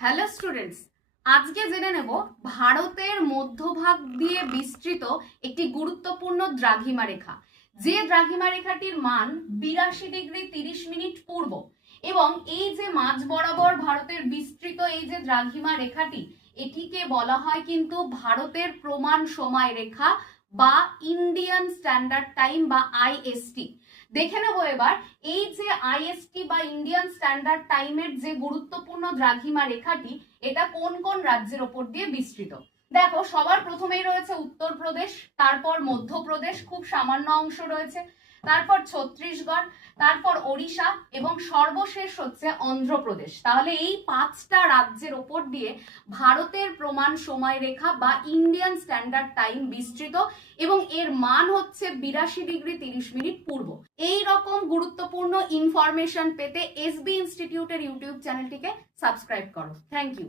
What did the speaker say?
Hello students, আজকে জেনে নেব ভারতের মধ্যভাগ দিয়ে বিস্তৃত একটি গুরুত্বপূর্ণ দ্রাঘিমা রেখা, যে দ্রাঘিমা রেখাটির মান 82°30' পূর্ব। এবং এই যে মাঝ বরাবর ভারতের বিস্তৃত এই যে দ্রাঘিমা রেখাটি, এটিকে বলা হয় কিন্তু ভারতের প্রমাণ সময় রেখা বা ইন্ডিয়ান স্ট্যান্ডার্ড টাইম বা আইএসটি। দেখে নেবো এবার এই যে আইএসটি বা ইন্ডিয়ান স্ট্যান্ডার্ড টাইমের যে গুরুত্বপূর্ণ দ্রাঘিমা রেখাটি, এটা কোন কোন রাজ্যের ওপর দিয়ে বিস্তৃত। দেখো, সবার প্রথমেই রয়েছে উত্তরপ্রদেশ, তারপর মধ্যপ্রদেশ, খুব সামান্য অংশ রয়েছে, তারপর ছত্তিশগড়, তারপর ওড়িশা এবং সর্বশেষ হচ্ছে অন্ধ্রপ্রদেশ। তাহলে এই 5টা রাজ্যের ওপর দিয়ে ভারতের প্রমাণ সময় রেখা বা ইন্ডিয়ান স্ট্যান্ডার্ড টাইম বিস্তৃত এবং এর মান হচ্ছে 82°30' পূর্ব। এই রকম গুরুত্বপূর্ণ ইনফরমেশন পেতে এসবি ইনস্টিটিউটের ইউটিউব চ্যানেলটিকে সাবস্ক্রাইব করো। Thank you.